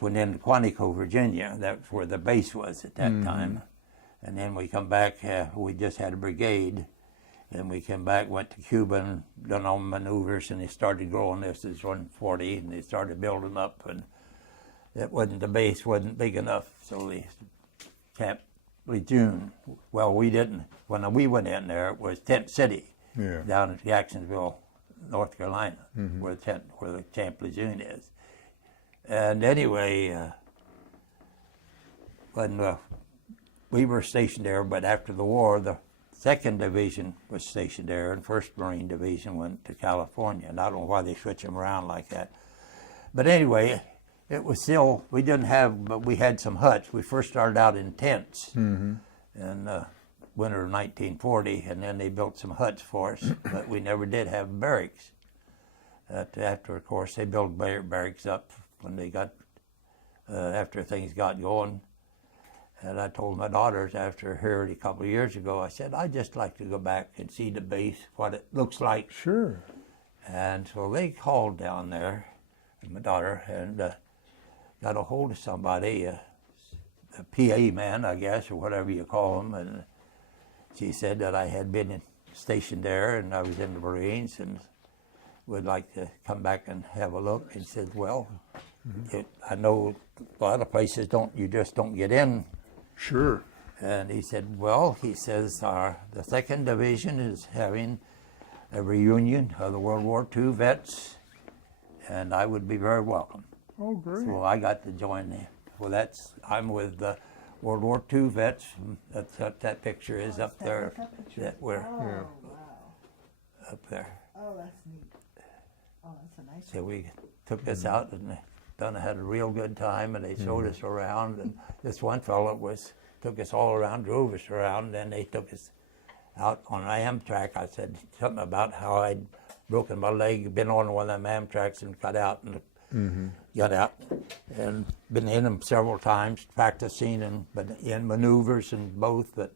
went into Quantico, Virginia. That's where the base was at that time. And then we come back, we just had a brigade. And we came back, went to Cuba and done all maneuvers, and they started growing this as 140, and they started building up, and the base wasn't big enough, so they Camp Lejeune. Well, we didn't. When we went in there, it was Tent City, down in Jacksonville, North Carolina, where the Camp Lejeune is. And anyway, when we were stationed there, but after the war, the 2nd Division was stationed there, and 1st Marine Division went to California. And I don't know why they switch them around like that. But anyway, it was still, we didn't have, but we had some huts. We first started out in tents in winter of 1940, and then they built some huts for us, but we never did have barracks. After, of course, they built barracks up when they got, after things got going. And I told my daughters after here a couple of years ago, I said, I'd just like to go back and see the base, what it looks like. Sure. And so they called down there, my daughter, and got a hold of somebody, a PA man, I guess, or whatever you call them. And she said that I had been stationed there and I was in the Marines and would like to come back and have a look. And said, well, I know a lot of places you just don't get in. Sure. And he said, well, he says, the 2nd Division is having a reunion of the World War II vets, and I would be very welcome. Oh, great. So I got to join them. Well, I'm with the World War II vets. That's what that picture is up there. That we're up there. Oh, that's neat. Oh, that's a nice So we took us out and had a real good time, and they showed us around. And this one fellow took us all around, drove us around, and then they took us out on an Amtrak. I said something about how I'd broken my leg, been on one of them Amtraks and got out and got out, and been in them several times, practicing and in maneuvers and both. But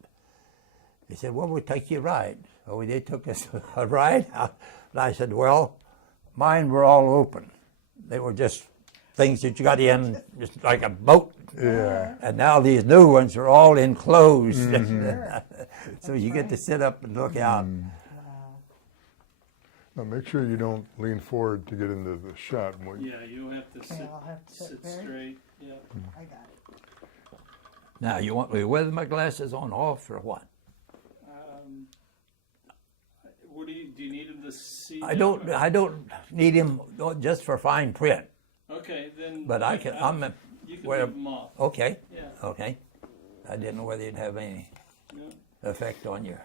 they said, well, we'll take you a ride. So they took us a ride out, and I said, well, mine were all open. They were just things that you got in, just like a boat. Yeah. And now these new ones are all enclosed. So you get to sit up and look out. Now make sure you don't lean forward to get into the shot. Yeah, you have to sit, I'll have to sit very- straight. Yeah. I got it. Now, you want me with my glasses on off or what? What do you need them to see? I don't need him just for fine print. Okay, then. But I can. You can Well, leave them off. Okay. Yeah. Okay. I didn't know whether you'd have any effect on you,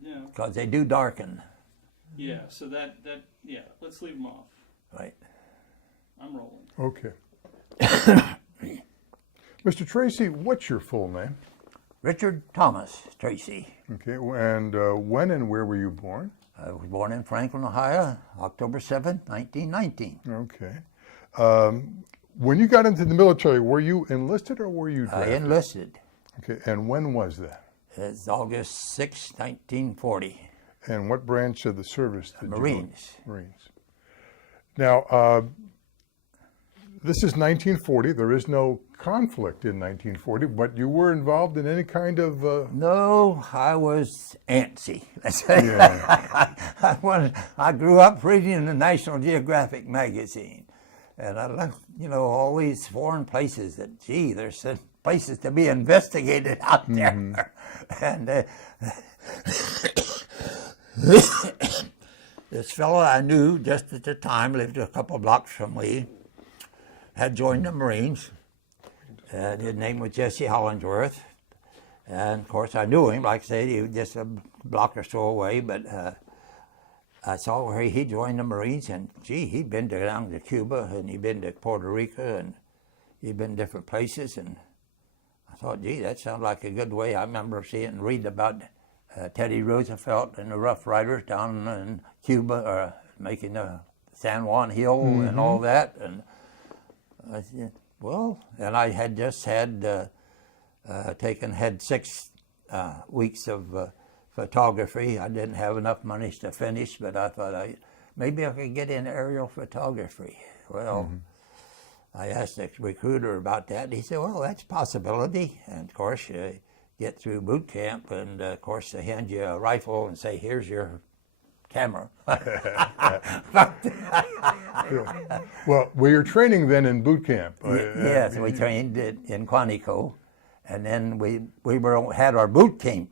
Yeah. because they do darken. Yeah. So that let's leave them off. Right. I'm rolling. Okay. Mr. Tracy, what's your full name? Richard Thomas Tracy. Okay, and when and where were you born? I was born in Franklin, Ohio, October 7, 1919. Okay. When you got into the military, were you enlisted or were you drafted? I enlisted. Okay, and when was that? It's August 6, 1940. And what branch of the service did Marines. you Marines. Now, this is 1940. There is no conflict in 1940, but you were involved in any kind of... No, I was antsy. Let's say. Yeah. I grew up reading the National Geographic magazine, and I loved, all these foreign places that, gee, there's some places to be investigated out there. And this fellow I knew just at the time, lived a couple of blocks from me, had joined the Marines. His name was Jesse Hollingsworth. And of course I knew him, like I said, he was just a block or so away, but I saw where he joined the Marines, and gee, he'd been down to Cuba, and he'd been to Puerto Rico, and he'd been different places, and I thought, gee, that sounds like a good way. I remember seeing and reading about Teddy Roosevelt and the Rough Riders down in Cuba, making the San Juan Hill and all that, and I said, well, and I had just had had 6 weeks of photography. I didn't have enough money to finish, but I thought maybe I could get in aerial photography. Well, I asked the recruiter about that, and he said, well, that's a possibility. And of course, you get through boot camp, and of course, they hand you a rifle and say, here's your camera. Well, you're training then in boot camp. Yes, we trained in Quantico, and then we had our boot camp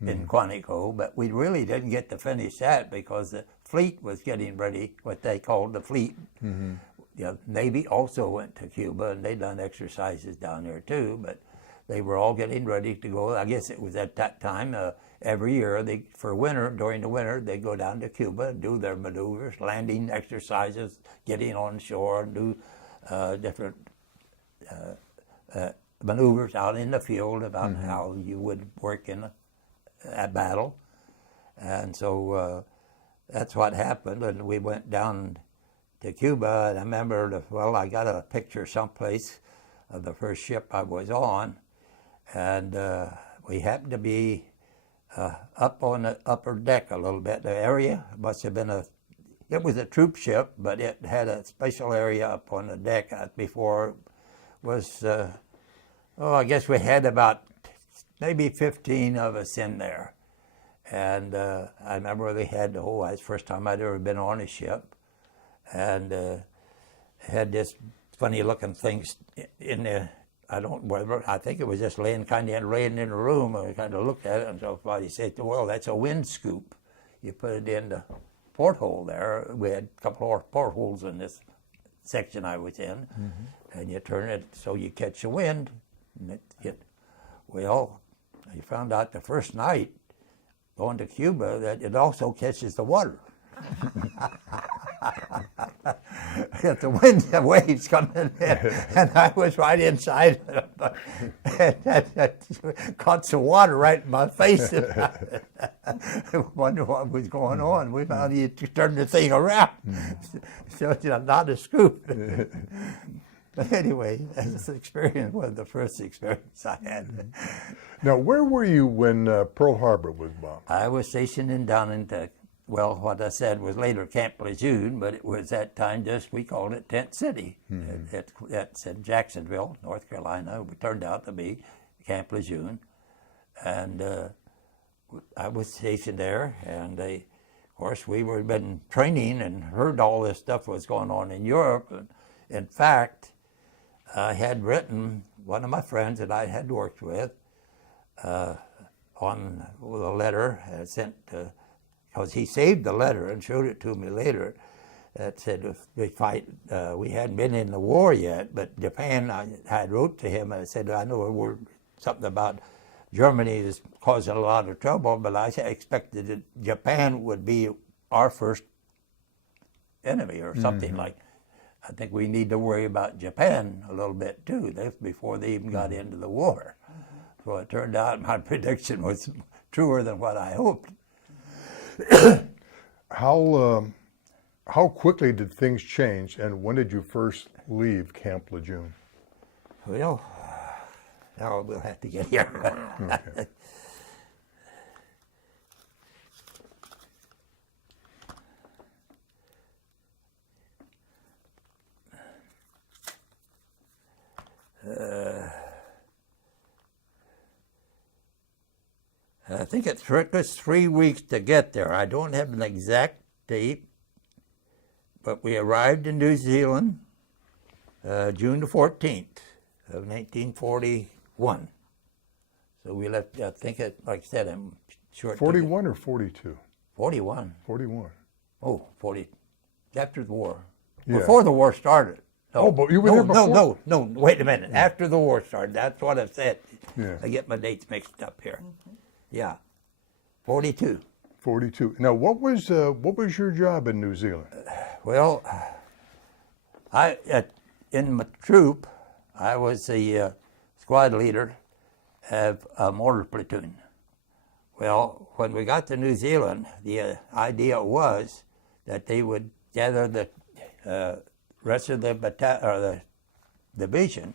in Quantico, but we really didn't get to finish that because the fleet was getting ready, what they called the fleet. The Navy also went to Cuba, and they done exercises down there too, but they were all getting ready to go. I guess it was at that time, every year, during the winter, they go down to Cuba and do their maneuvers, landing exercises, getting on shore, and do different maneuvers out in the field about how you would work in a battle. And so that's what happened, and we went down to Cuba, and I remember, I got a picture someplace of the first ship I was on, and we happened to be up on the upper deck a little bit. The area must have been it was a troop ship, but it had a special area up on the deck before was, I guess we had about maybe 15 of us in there. And I remember they had that's the first time I'd ever been on a ship. And had this funny looking things in there. I think it was just laying in the room. I kind of looked at it, and so somebody said, well, that's a wind scoop. You put it in the porthole there. We had a couple of portholes in this section I was in, and you turn it so you catch the wind. And I found out the first night going to Cuba that it also catches the water. If the waves coming in, and I was right inside of them, and caught some water right in my face. I wonder what was going on. We found you turned the thing around, so it's not a scoop. But anyway, this experience was the first experience I had. Now, where were you when Pearl Harbor was bombed? I was stationed down in what I said was later Camp Lejeune, but it was that time we called it Tent City. That's in Jacksonville, North Carolina. It turned out to be Camp Lejeune. And I was stationed there, and of course we were been training and heard all this stuff was going on in Europe. And in fact, I had written, one of my friends that I had worked with, on a letter sent to, because he saved the letter and showed it to me later, that said if we hadn't been in the war yet, but Japan, I had wrote to him and I said, I know a word, something about Germany is causing a lot of trouble, but I expected that Japan would be our first enemy or something like. I think we need to worry about Japan a little bit too. That's before they even got into the war. So it turned out my prediction was truer than what I hoped. How quickly did things change, and when did you first leave Camp Lejeune? Well, now we'll have to get here. Okay. I think it took us 3 weeks to get there. I don't have an exact date, but we arrived in New Zealand June the 14th of 1941. So we left, I think, like I said, I'm short. 41 or 42? 41. 41. Oh, 40. After the war. Yeah. Before the war started. Oh, but you were there before? No, wait a minute. After the war started. That's what I said. Yeah. I get my dates mixed up here. Yeah. 42. 42. Now, what was your job in New Zealand? Well, in my troop, I was the squad leader of a mortar platoon. Well, when we got to New Zealand, the idea was that they would gather the rest of the division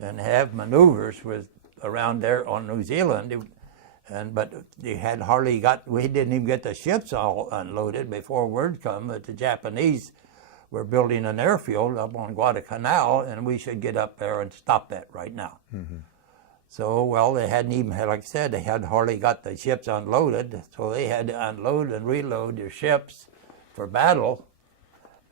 and have maneuvers around there on New Zealand. But they had we didn't even get the ships all unloaded before word come that the Japanese we're building an airfield up on Guadalcanal, and we should get up there and stop that right now. So, well, they hadn't even, like I said, they had hardly got the ships unloaded, so they had to unload and reload their ships for battle.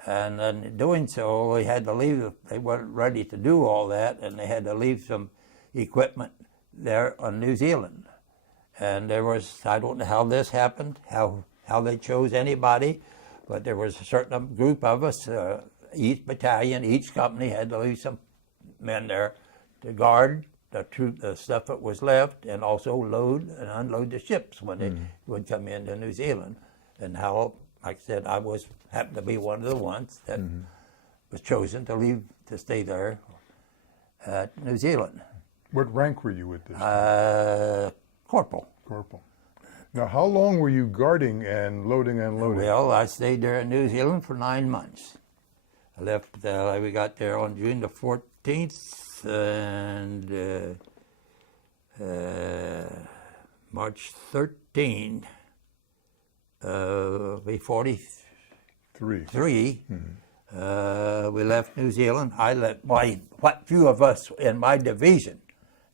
And in doing so, they had to leave, they weren't ready to do all that, and they had to leave some equipment there on New Zealand. And there was, I don't know how this happened, how they chose anybody, but there was a certain group of us, each battalion, each company had to leave some men there to guard the stuff that was left, and also load and unload the ships when they would come into New Zealand. And how, like I said, I happened to be one of the ones that was chosen to stay there at New Zealand. What rank were you at this time? Corporal. Corporal. Now, how long were you guarding and loading and unloading? Well, I stayed there in New Zealand for 9 months. I left, we got there on June the 14th, and March 13, be 43. We left New Zealand. I left what few of us in my division.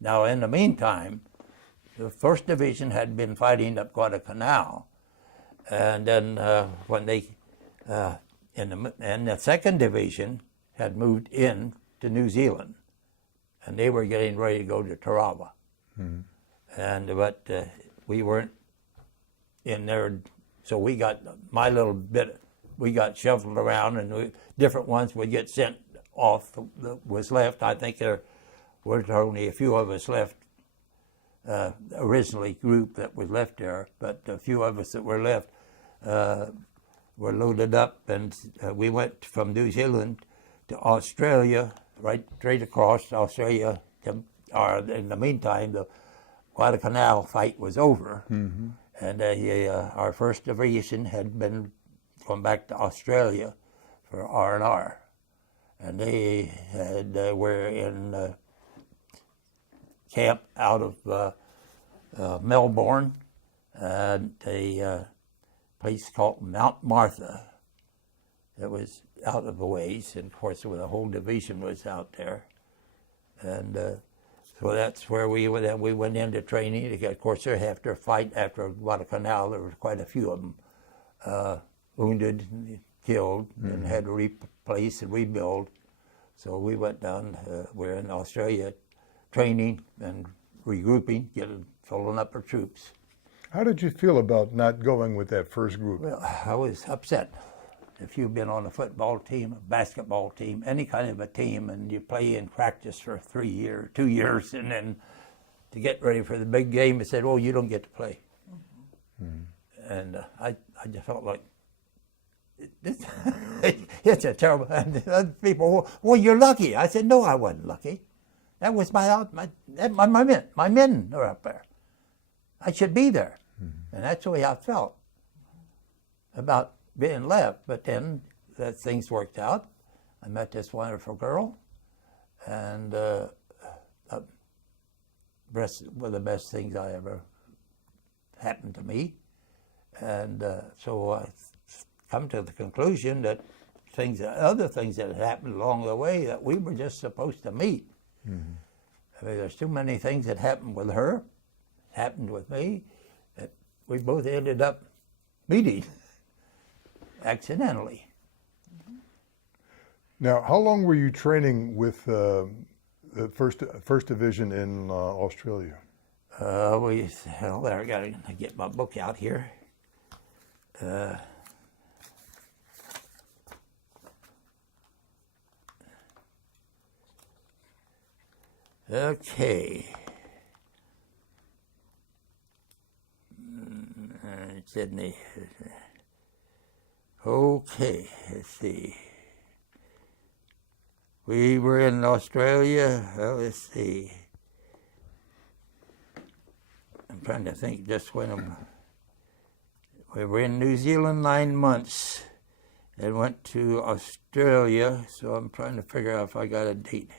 Now, in the meantime, the 1st Division had been fighting up Guadalcanal, and then when they, and the 2nd Division had moved in to New Zealand, and they were getting ready to go to Tarawa, but we weren't in there, so we got my little bit. We got shuffled around, and different ones would get sent off. That was left. I think there were only a few of us left. Originally group that was left there, but a few of us that were left were loaded up, and we went from New Zealand to Australia, right straight across Australia. In the meantime, the Guadalcanal fight was over, and our 1st Division had been going back to Australia for R&R, and they were in camp out of Melbourne, and a place called Mount Martha. It was out of the ways, and of course the whole division was out there, and so that's where we went into training. Of course, after a fight after Guadalcanal, there were quite a few of them wounded, killed, and had to replace and rebuild. So we went down. We're in Australia, training and regrouping, filling up our troops. How did you feel about not going with that first group? Well, I was upset. If you've been on a football team, a basketball team, any kind of a team, and you play and practice for 2 years, and then to get ready for the big game, they said, "Oh, you don't get to play." And I just felt like it's a terrible. And other people, "Well, you're lucky." I said, "No, I wasn't lucky. That was my men are up there. I should be there." And that's the way I felt about being left. But then things worked out. I met this wonderful girl, and one of the best things I ever happened to me. And so I come to the conclusion that other things that had happened along the way that we were just supposed to meet. I mean, there's too many things that happened with her, happened with me, that we both ended up meeting accidentally. Now, how long were you training with the first Division in Australia? There, I got to get my book out here. Okay. Sydney. Okay, let's see. We were in Australia, well, let's see. I'm trying to think just when we were in New Zealand 9 months and went to Australia, so I'm trying to figure out if I got a date.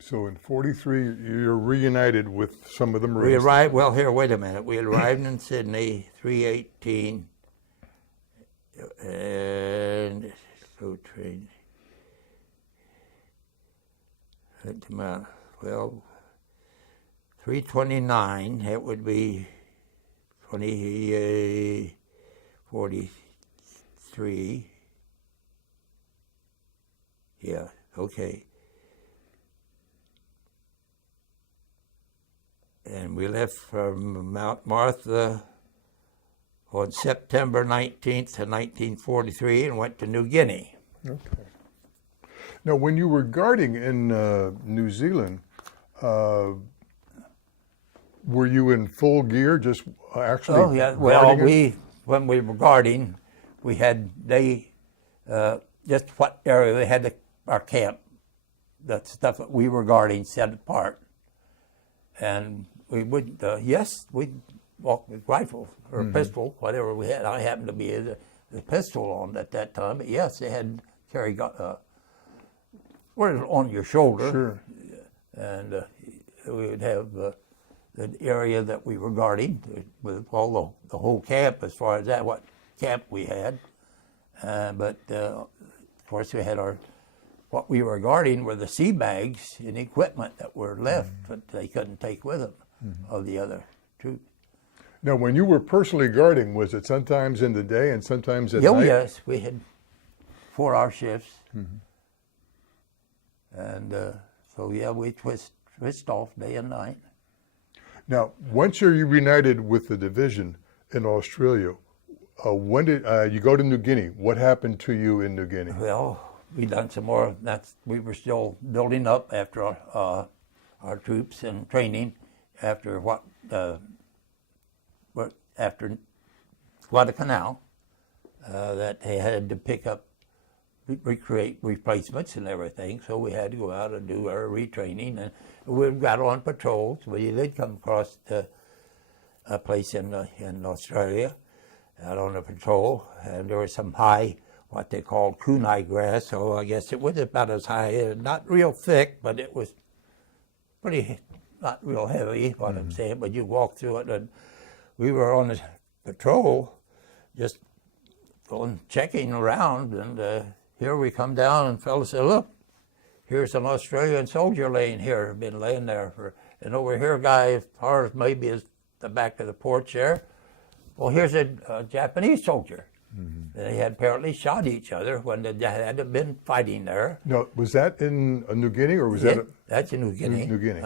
So in 43, you're reunited with some of the Marines. We arrived, well, here, wait a minute. We arrived in Sydney, 3/18, and go train. Well, 329, it would be 43. Yeah, okay. And we left from Mount Martha on September 19th of 1943 and went to New Guinea. Okay. Now, when you were guarding in New Zealand, were you in full gear, just actually? Oh yeah. Well, guarding it? when we were guarding, we had just what area we had our camp, the stuff that we were guarding set apart, and we would we'd walk with rifle or pistol, whatever we had. I happened to be the pistol on at that time, but yes, they had carry on your shoulder, Sure. and we would have the area that we were guarding with all the whole camp as far as that, what camp we had. But of course we had what we were guarding were the sea bags and equipment that were left that they couldn't take with them of the other troops. Now, when you were personally guarding, was it sometimes in the day and sometimes at night? Yes, we had 4-hour shifts. And so yeah, we switched off day and night. Now, once you're reunited with the division in Australia, when did you go to New Guinea? What happened to you in New Guinea? Well, we done some more. We were still building up after our troops and training after after Guadalcanal, that they had to pick up, recreate replacements and everything. So we had to go out and do our retraining, and we got on patrols. We did come across a place in Australia out on a patrol, and there was some high, what they called kunai grass. So I guess it was about as high, not real thick, but it was pretty, not real heavy, what I'm saying, but you walk through it, and we were on the patrol, just going, checking around, and here we come down, and fellas said, look, here's an Australian soldier laying here, been laying there and over here, guy, as far as maybe as the back of the porch there, well, here's a Japanese soldier. They had apparently shot each other when they had been fighting there. No, was that in New Guinea or was That's in New Guinea. New Guinea.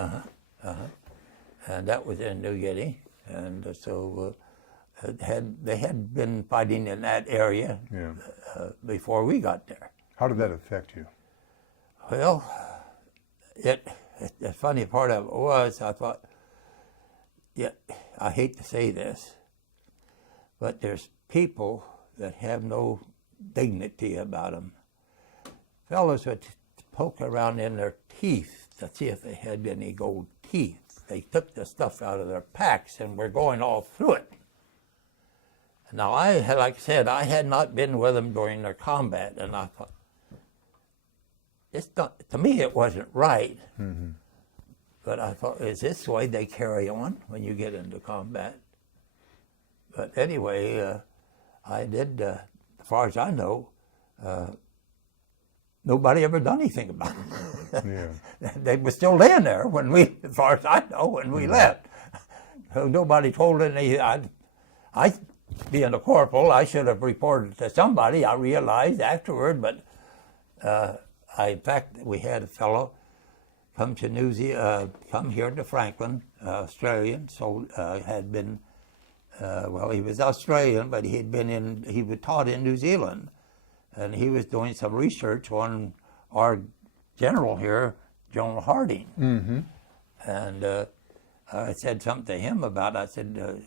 And that was in New Guinea, and so they had been fighting in that area before we got there. How did that affect you? Well, the funny part of it was, I thought, I hate to say this, but there's people that have no dignity about them. Fellows would poke around in their teeth to see if they had any gold teeth. They took the stuff out of their packs and were going all through it. Now, like I said, I had not been with them during their combat, and I thought, to me, it wasn't right. But I thought, is this the way they carry on when you get into combat? But anyway, I did, as far as I know, nobody ever done anything about it. They were still laying there when as far as I know, when we left. So nobody told any. I, being a corporal, I should have reported to somebody. I realized afterward, but in fact, we had a fellow come to come here to Franklin, Australian. So had been. He was Australian, but he was taught in New Zealand, and he was doing some research on our general here, General Harding. And I said something to him about it. I said,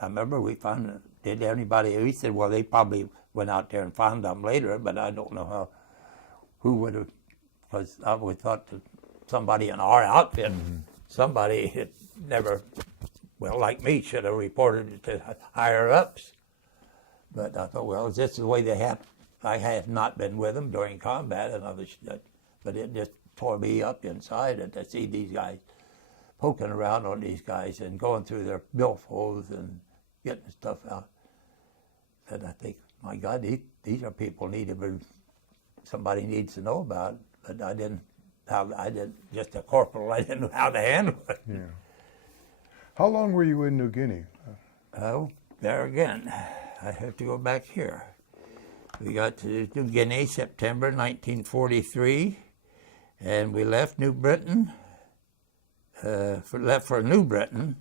I remember we found, did anybody, he said, well, they probably went out there and found them later, but I don't know who would have, because I would thought that somebody in our outfit, somebody had never, like me, should have reported it to higher ups. But I thought, well, is this the way they have? I have not been with them during combat, but it just tore me up inside to see these guys poking around on these guys and going through their billfolds and getting stuff out. And I think, my God, these are people somebody needs to know about, but I didn't, just a corporal, I didn't know how to handle it. Yeah. How long were you in New Guinea? Oh, there again, I have to go back here. We got to New Guinea September 1943, and we left New Britain, left for New Britain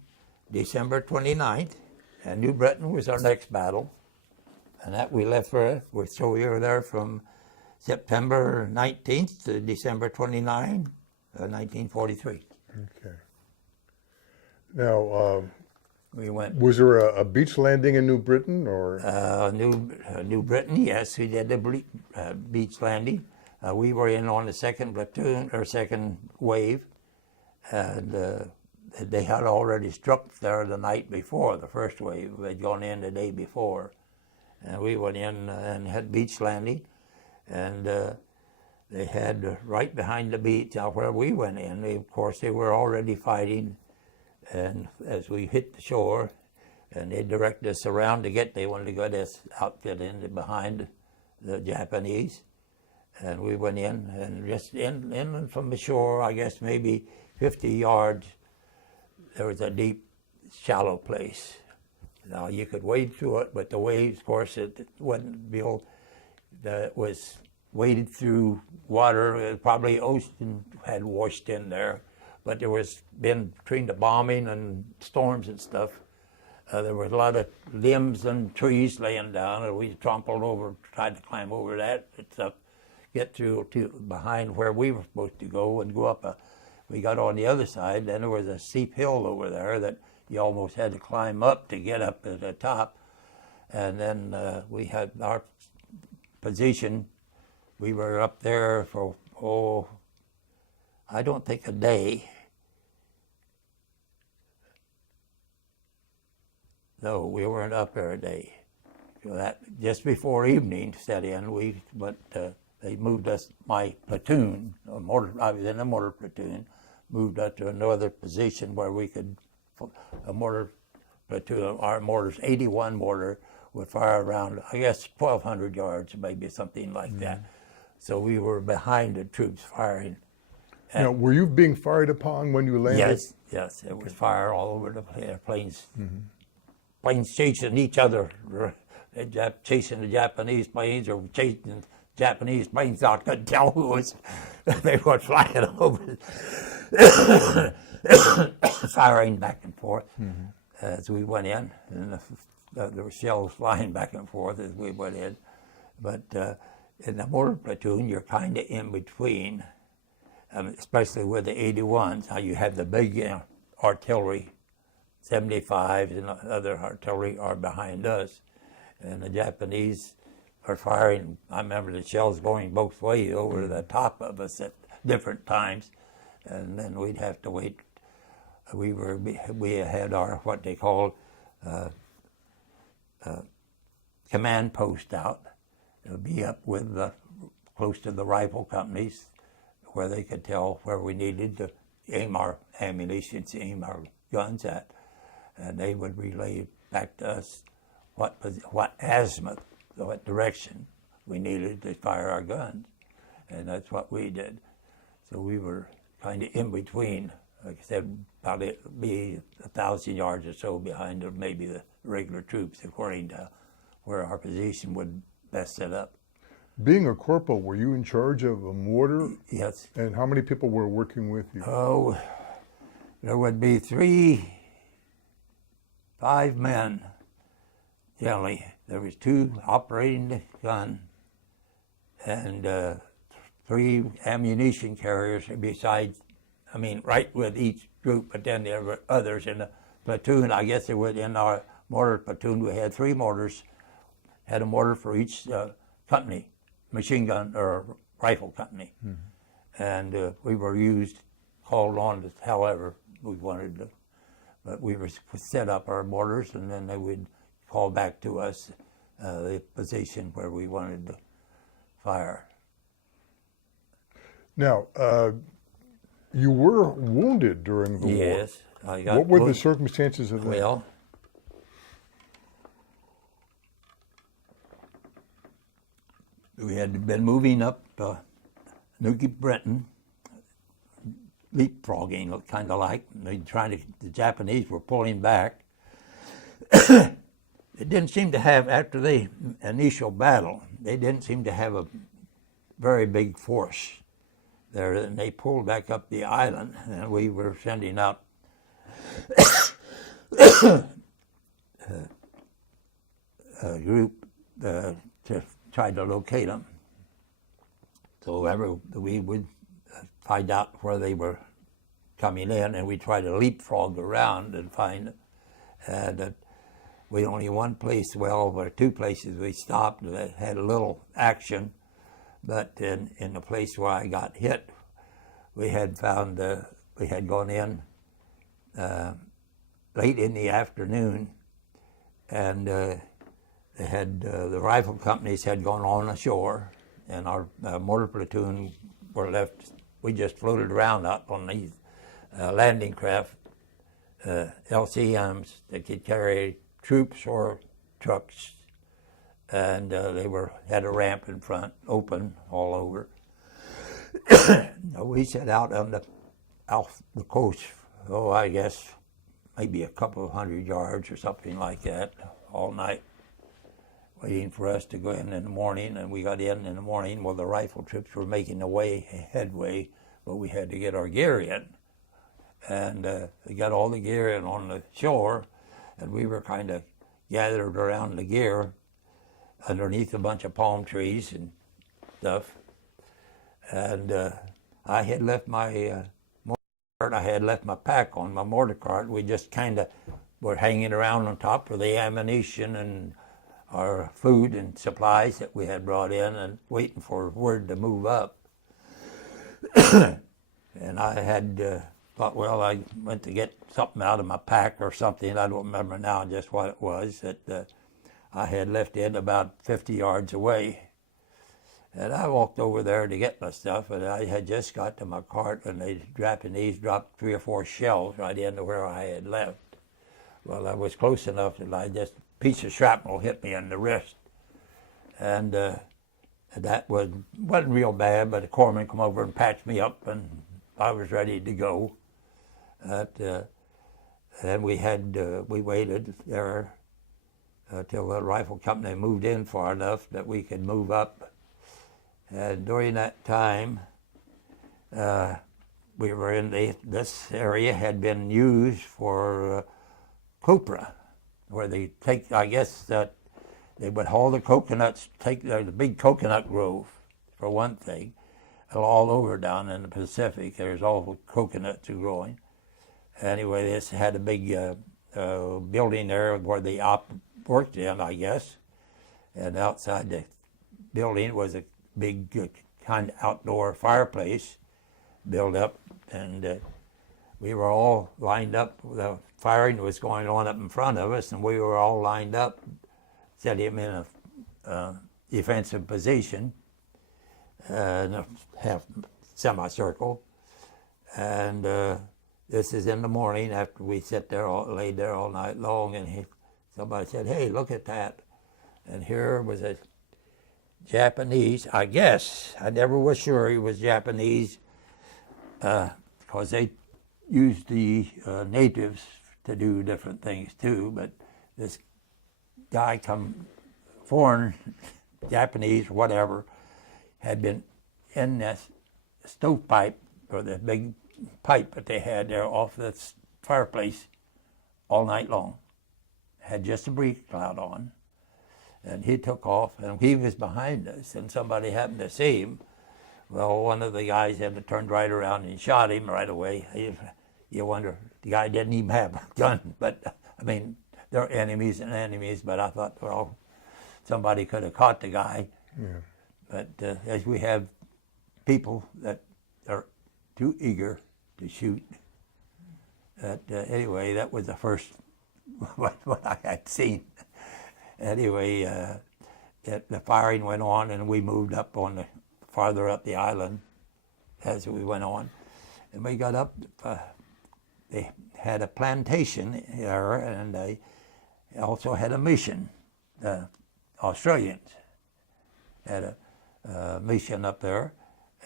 December 29th, and New Britain was our next battle, and that we left for, so we were there from September 19th to December 29, 1943. Okay. Now, We went was there a beach landing in New Britain, or? New Britain, yes, we did the beach landing. We were in on the second platoon, or second wave, and they had already struck there the night before, the first wave. They'd gone in the day before. And we went in and had beach landing, and they had right behind the beach, now where we went in, of course, they were already fighting. And as we hit the shore, and they directed us around they wanted to get us outfit in behind the Japanese. And we went in, and just inland from the shore, I guess maybe 50 yards, there was a deep, shallow place. Now you could wade through it, but the waves, of course, it wasn't built. It was waded through water. Probably ocean had washed in there. But there was been between the bombing and storms and stuff, there was a lot of limbs and trees laying down, and we trampled over, tried to climb over that and stuff, get through to behind where we were supposed to go and go up. We got on the other side, then there was a steep hill over there that you almost had to climb up to get up to the top. And then we had our position. We were up there for, I don't think a day. No, we weren't up there a day. So that just before evening set in, they moved us. My platoon, I was in a mortar platoon, moved us to another position where we could. A mortar platoon, our mortars, 81 mortar, would fire around, I guess, 1,200 yards, maybe something like that. So we were behind the troops firing. Now, were you being fired upon when you landed? Yes, it was fire all over the planes. Planes chasing each other, chasing the Japanese planes or chasing Japanese planes. I couldn't tell who was. They were flying over, firing back and forth as we went in, and there were shells flying back and forth as we went in. But in the mortar platoon, you're kind of in between. Especially with the 81s. Now you have the big artillery, 75s and other artillery are behind us. And the Japanese are firing. I remember the shells going both ways over the top of us at different times. And then we'd have to wait. We had our, what they called, command post out. It would be up with close to the rifle companies, where they could tell where we needed to aim our ammunition, to aim our guns at, and they would relay back to us what azimuth, what direction we needed to fire our guns, and that's what we did. So we were kind of in between. Like I said, probably be 1,000 yards or so behind maybe the regular troops, according to where our position would best set up. Being a corporal, were you in charge of a mortar? Yes. And how many people were working with you? Oh, there would be 5 men, generally. There was 2 operating the gun and 3 ammunition carriers besides, right with each group, but then there were others in the platoon. I guess there was in our mortar platoon, we had 3 mortars, had a mortar for each company. Machine gun or rifle company, and we were called on to however we wanted to, but we were set up our mortars, and then they would call back to us the position where we wanted to fire. Now, you were wounded during the war. Yes, I got. What were the circumstances of that? Well, We had been moving up New Britain, leapfrogging, kind of like. The Japanese were pulling back. It didn't seem to have, after the initial battle, they didn't seem to have a very big force there, and they pulled back up the island, and we were sending out a group to try to locate them. So we would find out where they were coming in, and we try to leapfrog around and find that we only one place, or two places we stopped that had a little action, but in the place where I got hit, we had found, we had gone in late in the afternoon, and they had, the rifle companies had gone on ashore, and our mortar platoon were left. We just floated around up on these landing craft, LCMs that could carry troops or trucks, and they had a ramp in front, open all over. We set out on off the coast, I guess maybe a couple of 100 yards or something like that, all night, waiting for us to go in the morning. And we got in the morning while the rifle troops were making headway, but we had to get our gear in. And we got all the gear in on the shore, and we were kind of gathered around the gear underneath a bunch of palm trees and stuff. And I had left my mortar cart. I had left my pack on my mortar cart. We just kind of were hanging around on top of the ammunition and our food and supplies that we had brought in, and waiting for word to move up. And I had thought, well, I went to get something out of my pack or something. I don't remember now just what it was that I had left it about 50 yards away. And I walked over there to get my stuff, and I had just got to my cart, and the Japanese dropped 3 or 4 shells right into where I had left. Well, I was close enough that a piece of shrapnel hit me in the wrist. And that wasn't real bad, but the corpsman come over and patched me up, and I was ready to go. And we waited there till the rifle company moved in far enough that we could move up. And during that time, we were in this area had been used for copra, where they take, I guess, they would haul the coconuts, take the big coconut grove, for one thing, all over down in the Pacific. There's all coconuts growing. Anyway, this had a big building there where the op worked in, I guess. And outside the building was a big kind of outdoor fireplace built up, and we were all lined up. The firing was going on up in front of us, and we were all lined up, set him in a defensive position, in a half semicircle. And this is in the morning after we laid there all night long, and somebody said, "Hey, look at that." And here was a Japanese, I guess, I never was sure he was Japanese, because they used the natives to do different things too, but this guy foreign, Japanese, whatever, had been in this stovepipe, or the big pipe that they had there off the fireplace all night long. Had just a brief cloud on. And he took off, and he was behind us, and somebody happened to see him. Well, one of the guys had turned right around and shot him right away. You wonder, the guy didn't even have a gun, but I mean, they're enemies and enemies, but I thought, well, somebody could have caught the guy. Yeah. But as we have people that are too eager to shoot, anyway, that was the first what I had seen. Anyway, the firing went on, and we moved up farther up the island as we went on. And we got up, they had a plantation there, and they also had a mission. The Australians had mission up there.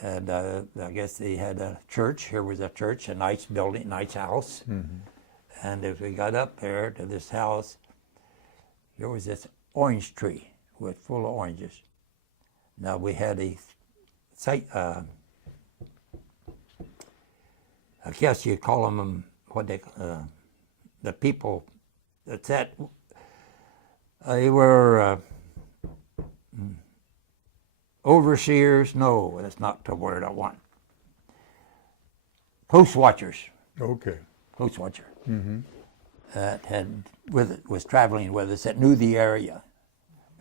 And I guess they had a church. Here was a church, a nice building, nice house. And as we got up there to this house, there was this orange tree full of oranges. Now we had a site, I guess you call them what the people that sat. They were overseers. No, that's not the word I want. Coast watchers. Okay. Coast watcher. That was traveling with us, that knew the area.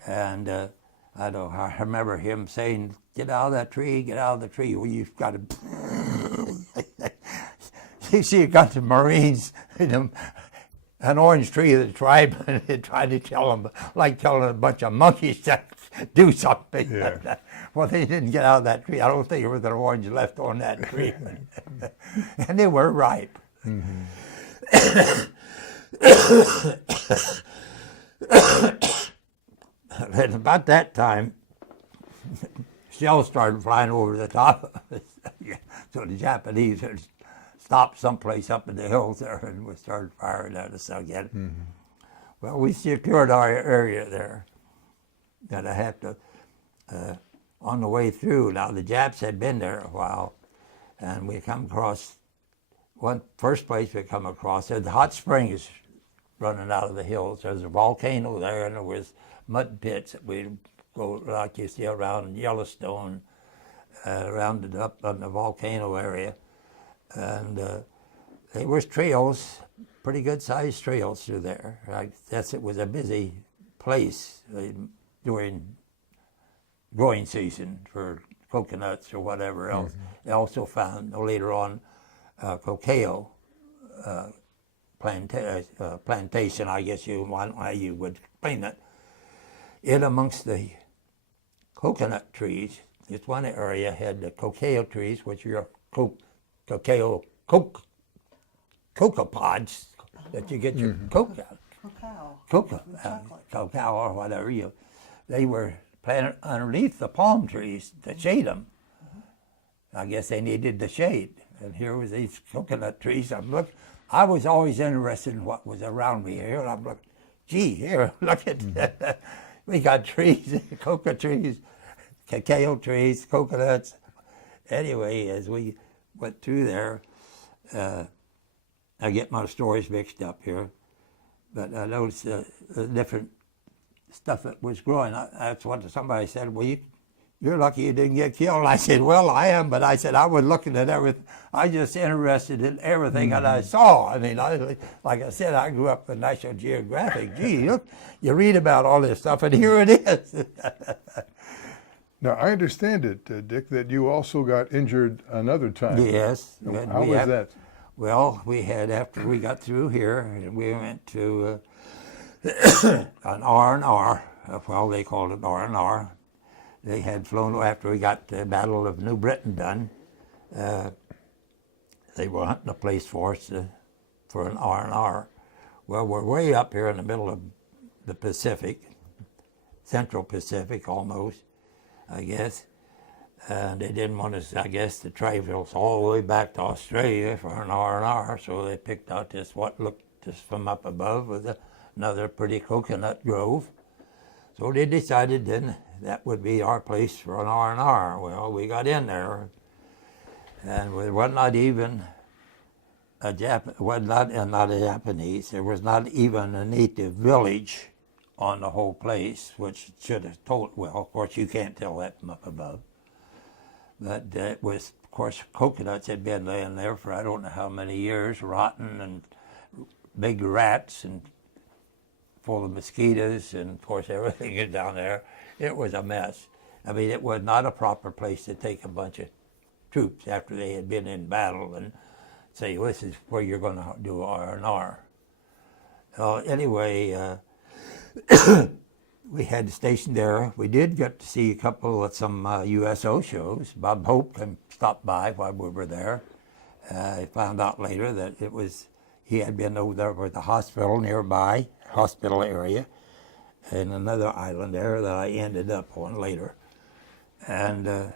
And I remember him saying, "Get out of that tree, get out of the tree. Well, you've got to..." You see, you got the Marines, an orange tree of the tribe, and they tried to tell them, like telling a bunch of monkeys to do something. Yeah. Well, they didn't get out of that tree. I don't think there was an orange left on that tree. And they were ripe. And about that time, shells started flying over the top of us. So the Japanese had stopped someplace up in the hills there and we started firing at us again. Well, we secured our area there. And I have to, on the way through, now the Japs had been there a while, and we come across, first place we come across, there's the hot springs running out of the hills. There's a volcano there, and there was mud pits that we'd go, like you see around Yellowstone, rounded up on the volcano area. And there was trails, pretty good sized trails through there. I guess it was a busy place during growing season for coconuts or whatever else. They also found later on cacao plantation, I guess you would explain it. In amongst the coconut trees, this one area had the cacao trees, which are cocoa pods that you get your cocoa, cacao or whatever. They were planted underneath the palm trees to shade them. I guess they needed the shade. And here was these coconut trees. I was always interested in what was around me here. And I'm like, gee, here, look at we got trees, cocoa trees, cacao trees, coconuts. Anyway, as we went through there, I get my stories mixed up here, but I noticed the different stuff that was growing. That's what somebody said, well, you're lucky you didn't get killed. I said, well, I am, but I said, I was looking at everything. I just interested in everything that I saw. I mean, like I said, I grew up with National Geographic. Gee, look, you read about all this stuff, and here it is. Now, I understand it, Dick, that you also got injured another time. Yes. How was that? Well, we had, after we got through here, we went to an R&R. Well, they called it R&R. They had flown, after we got the Battle of New Britain done, they were hunting a place for us for an R&R. Well, we're way up here in the middle of the Pacific, Central Pacific almost, I guess. And they didn't want us, I guess, to travel all the way back to Australia for an R&R, so they picked out what looked just from up above with another pretty coconut grove. So they decided then that would be our place for an R&R. Well, we got in there, and it was not even not a Japanese. There was not even a native village on the whole place, which should have told. Well, of course, you can't tell that from up above. But it was, of course, coconuts had been laying there for I don't know how many years, rotten, and big rats, and full of mosquitoes, and of course everything is down there. It was a mess. I mean, it was not a proper place to take a bunch of troops after they had been in battle and say, well, this is where you're going to do R&R. Anyway, we had stationed there. We did get to see a couple of some USO shows. Bob Hope stopped by while we were there. I found out later that he had been over there with the hospital nearby, hospital area, and another island there that I ended up on later. and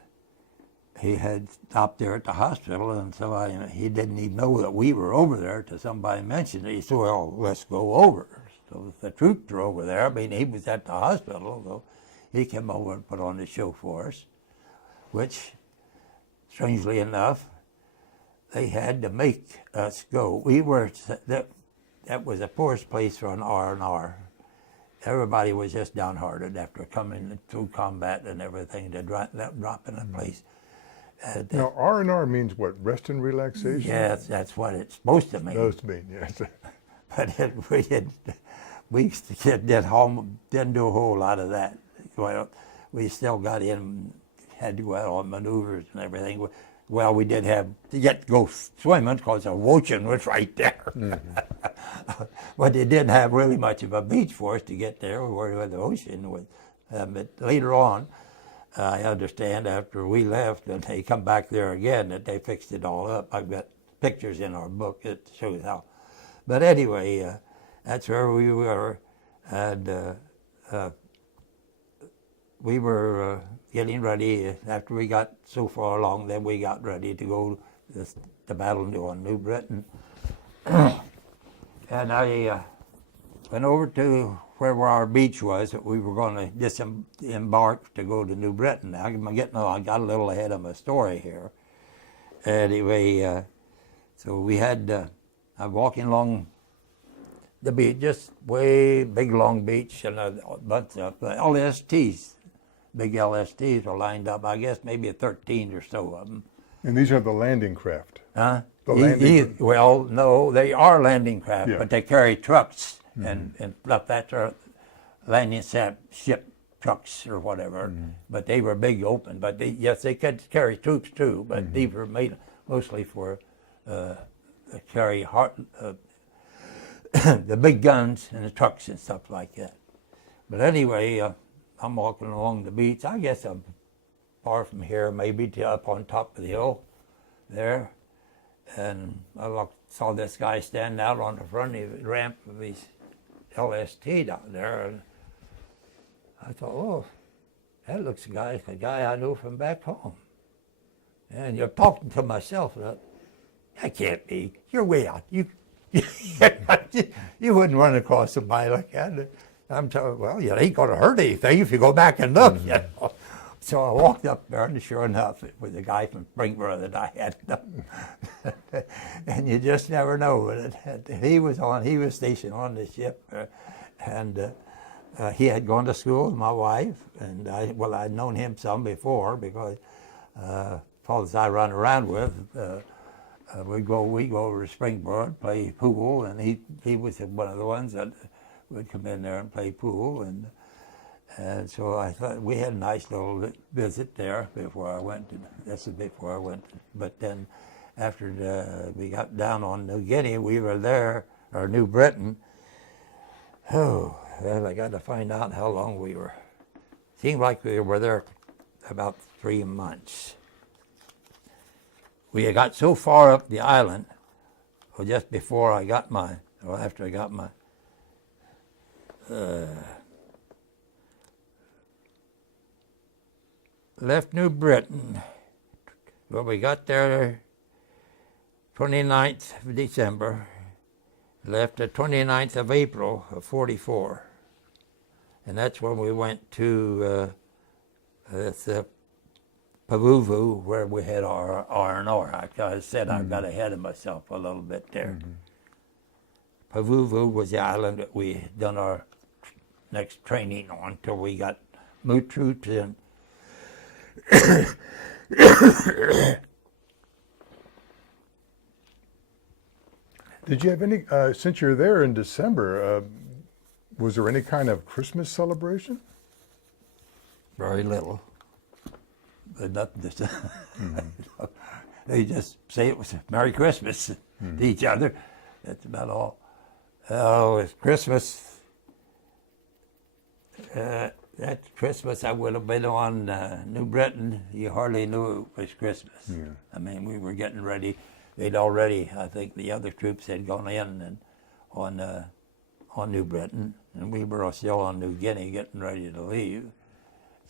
he had stopped there at the hospital, and so he didn't even know that we were over there till somebody mentioned it. He said, well, let's go over. So the troops were over there. I mean, he was at the hospital, so he came over and put on the show for us, which, strangely enough, they had to make us go. We were, that was the poorest place for an R&R. Everybody was just downhearted after coming through combat and everything to drop in a place. Now, R&R means what? Rest and relaxation? Yes, that's what it's supposed to mean. Supposed to mean, yes. But we didn't do a whole lot of that. Well, we still got in, had to go out on maneuvers and everything. Well, we did have to go swimming because the ocean was right there. Mm-hmm. But they didn't have really much of a beach for us to get there where the ocean was. But later on, I understand after we left and they come back there again that they fixed it all up. I've got pictures in our book that shows how. But anyway, that's where we were, and we were getting ready. After we got so far along, then we got ready to go to battle on New Britain. And I went over to where our beach was that we were going to disembark to go to New Britain. Now, I got a little ahead of my story here. Anyway, so we had, I'm walking along the beach, just way big long beach, and a bunch of LSTs, big LSTs were lined up. I guess maybe 13 or so of them. And these are the landing craft? Huh? Well, no, they are landing craft, yeah. but they carry trucks and stuff. That's our landing ship trucks or whatever. Mm-hmm. But they were big open. But yes, they could carry troops too. But these were made mostly for carry the big guns and the trucks and stuff like that. But anyway, I'm walking along the beach. I guess I'm far from here, maybe to up on top of the hill there. And I saw this guy standing out on the front of the ramp of his LST down there. And I thought, oh, that looks like a guy I knew from back home. And you're talking to myself. And that can't be. You're way out. You wouldn't run across somebody like that. I'm telling, well, you ain't going to hurt anything if you go back and look. You know? So I walked up there, and sure enough, it was a guy from Springboro that I had known. And you just never know. He was stationed on the ship, and he had gone to school with my wife, and I'd known him some before because fellows I run around with, we go over to Springboro and play pool, and he was one of the ones that would come in there and play pool, and so I thought we had a nice little visit there before I went. But then after we got down on New Guinea, we were there, or New Britain. Oh, well, I got to find out how long we were. Seemed like we were there about 3 months. We had got so far up the island, or just before I got after I got my left New Britain. Well, we got there 29th of December, left the 29th of April of 44. And that's when we went to Pavuvu, where we had our R&R. I said I got ahead of myself a little bit there. Mm-hmm. Pavuvu was the island that we had done our next training on till we got new troops in. Did you have any, since you're there in December, was there any kind of Christmas celebration? Very little. But nothing to They just say it was Merry Christmas to each other. That's about all. Oh, it's Christmas. That Christmas I would have been on New Britain. You hardly knew it was Christmas. Yeah. I mean, we were getting ready. They'd already, I think, the other troops had gone in and on New Britain, and we were still on New Guinea getting ready to leave.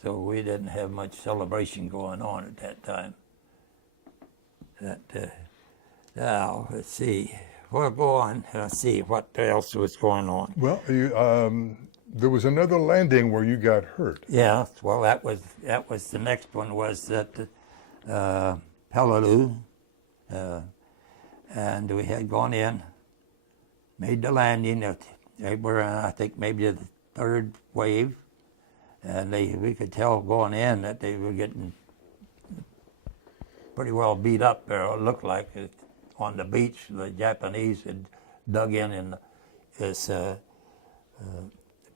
so we didn't have much celebration going on at that time. Now, let's see. We'll go on and see what else was going on. Well, there was another landing where you got hurt. Yeah, well, that was the next one was at Peleliu, and we had gone in, made the landing. They were, I think, maybe the third wave, and we could tell going in that they were getting pretty well beat up there. It looked like it, on the beach. The Japanese had dug in this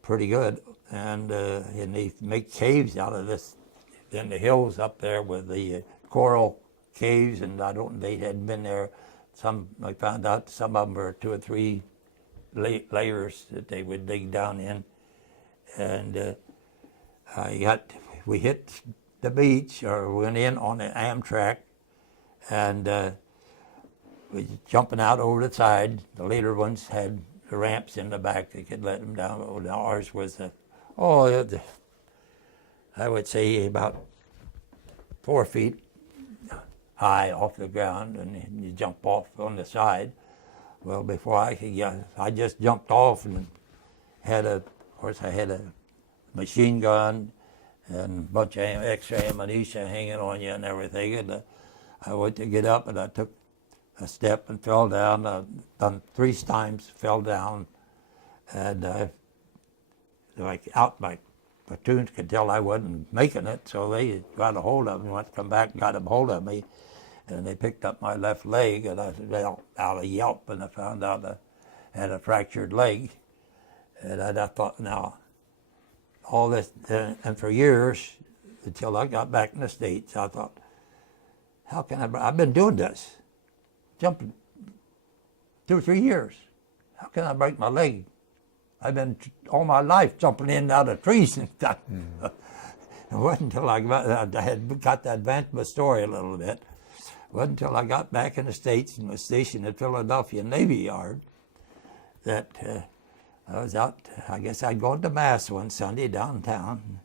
pretty good, and they make caves out of this in the hills up there with the coral caves, and they hadn't been there. I found out some of them were 2 or 3 layers that they would dig down in, and we hit the beach, or went in on the Amtrak, and we was jumping out over the side. The later ones had the ramps in the back that could let them down. Ours was I would say about 4 feet high off the ground, and you jump off on the side. Well, before I could get, I just jumped off and of course I had a machine gun and a bunch of extra ammunition hanging on you and everything. And I went to get up, and I took a step and fell down. Done 3 times, fell down, and my platoons could tell I wasn't making it, so they got a hold of me. Went to come back and got a hold of me, and they picked up my left leg, and I fell out a yelp, and I found out I had a fractured leg. And I thought, now, all this, and for years, until I got back in the States, I thought, how can I've been doing this, jumping 2 or 3 years. How can I break my leg? I've been all my life jumping in and out of trees and stuff. Mm-hmm. It wasn't until I had got to advance my story a little bit. It wasn't until I got back in the States and was stationed at Philadelphia Navy Yard that I was out. I guess I'd gone to Mass one Sunday downtown,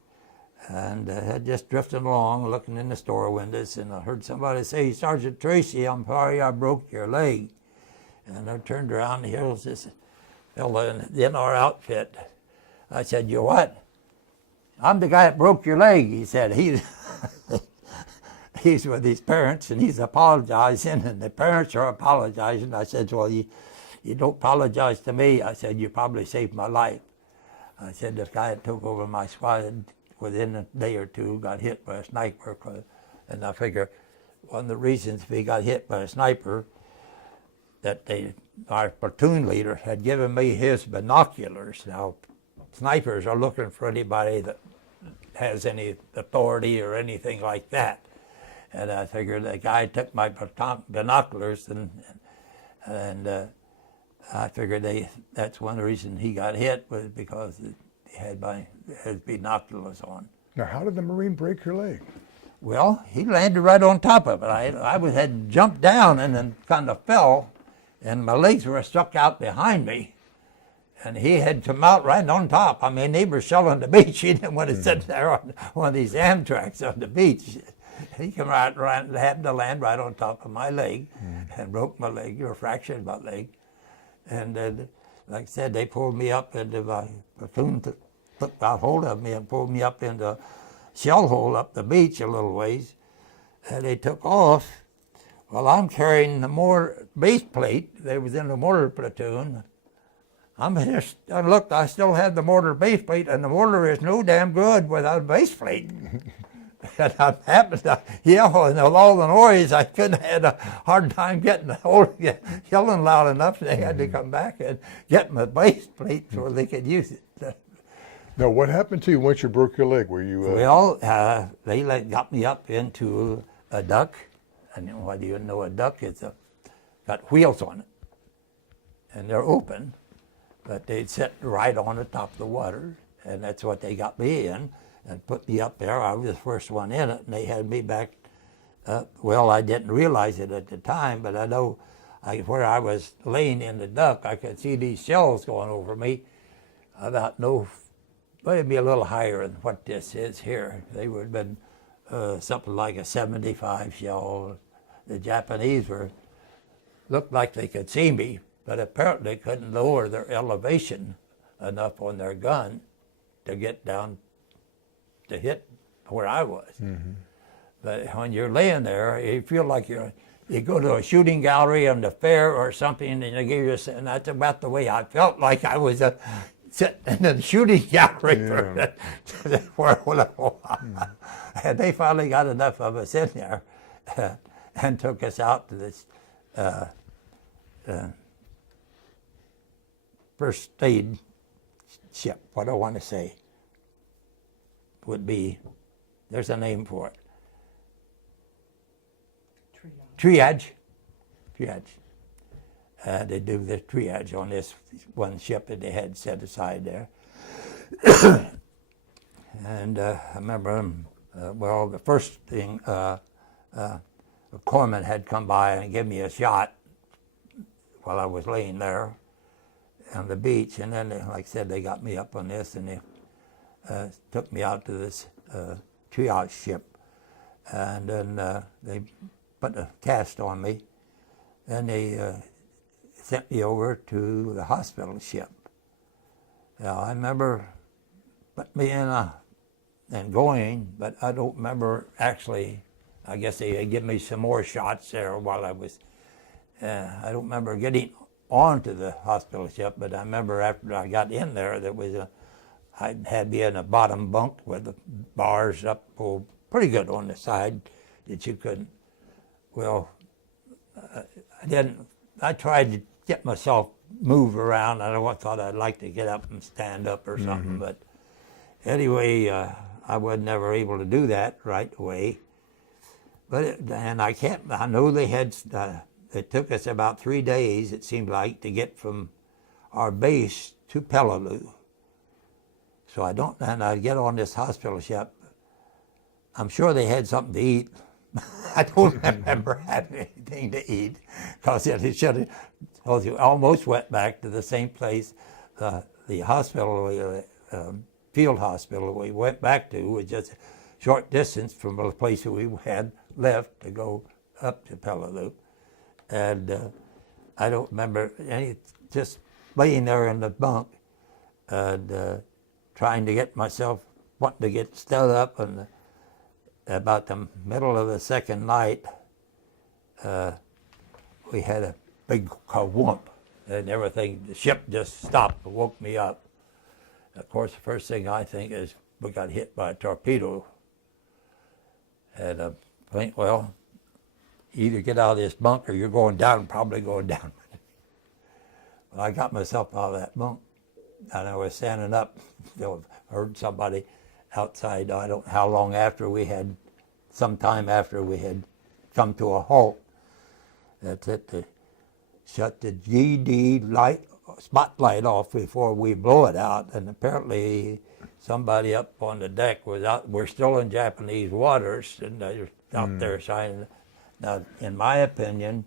and had just drifted along looking in the store windows, and I heard somebody say, "Sergeant Tracy, I'm sorry I broke your leg." And I turned around, and here was this fellow in our outfit. I said, "You what?" "I'm the guy that broke your leg," he said. He's with his parents, and he's apologizing, and the parents are apologizing. I said, "Well, you don't apologize to me." I said, "You probably saved my life." I said, "This guy that took over my squad within a day or 2 got hit by a sniper." And I figure one of the reasons if he got hit by a sniper, that our platoon leader had given me his binoculars. Now, snipers are looking for anybody that has any authority or anything like that. And I figured the guy took my binoculars, and I figured that's one of the reasons he got hit, was because he had his binoculars on. Now, how did the Marine break your leg? Well, he landed right on top of it. I had jumped down and then kind of fell, and my legs were stuck out behind me, and he had come out right on top. I mean, they were shelling the beach. He didn't want to sit there on one of these Amtraks on the beach. He came right, happened to land right on top of my leg, and broke my leg, or fractured my leg. And like I said, they pulled me up into my platoon, took hold of me and pulled me up into a shell hole up the beach a little ways, and they took off. Well, I'm carrying the mortar base plate. They was in the mortar platoon. I looked, I still had the mortar base plate, and the mortar is no damn good without a base plate. And I happened to yell, and with all the noise, I couldn't had a hard time yelling loud enough. They had to come back and get my base plate so they could use it. Now, what happened to you once you broke your leg? Were you? Well, they got me up into a duck. And what do you know? A duck is got wheels on it, and they're open, but they sit right on the top of the water, and that's what they got me in and put me up there. I was the first one in it, and they had me back. Well, I didn't realize it at the time, but I know where I was laying in the duck, I could see these shells going over me about no Well, it'd be a little higher than what this is here. They would have been something like a 75 shell. The Japanese looked like they could see me, but apparently couldn't lower their elevation enough on their gun to get down to hit where I was. But when you're laying there, you feel like you go to a shooting gallery on the fair or something, and they give you, and that's about the way I felt like I was sitting in the shooting gallery for a little while. And they finally got enough of us in there and took us out to this first aid ship. What I want to say would be, there's a name for it. Triage. They do the triage on this one ship that they had set aside there. And I remember, well, the first thing, a corpsman had come by and given me a shot while I was laying there on the beach. And then, like I said, they got me up on this and they took me out to this triage ship. And then they put a cast on me, and they sent me over to the hospital ship. Now, I remember put me in and going, but I don't remember actually. I guess they had given me some more shots there while I was. I don't remember getting onto the hospital ship, but I remember after I got in there, I had me in a bottom bunk with the bars up pretty good on the side that you couldn't. Well, I tried to get myself moved around. I thought I'd like to get up and stand up or something, but anyway, I was never able to do that right away. But I know they had. It took us about 3 days. It seemed like to get from our base to Peleliu. So I'd get on this hospital ship. I'm sure they had something to eat. I don't remember having anything to eat because it should have. You almost went back to the same place. The hospital, field hospital we went back to was just a short distance from the place that we had left to go up to Peleliu. And I don't remember just laying there in the bunk and trying to get myself, wanting to get stood up, and about the middle of the second night, we had a big whoomp and everything. The ship just stopped and woke me up. Of course, the first thing I think is we got hit by a torpedo. And I think, well, either get out of this bunk or you're going down, probably going down. Well, I got myself out of that bunk, and I was standing up. Heard somebody outside. I don't know how long after sometime after we had come to a halt. That's it. To shut the GD spotlight off before we blow it out. And apparently somebody up on the deck was out. We're still in Japanese waters, and they're out there shining. Now, in my opinion,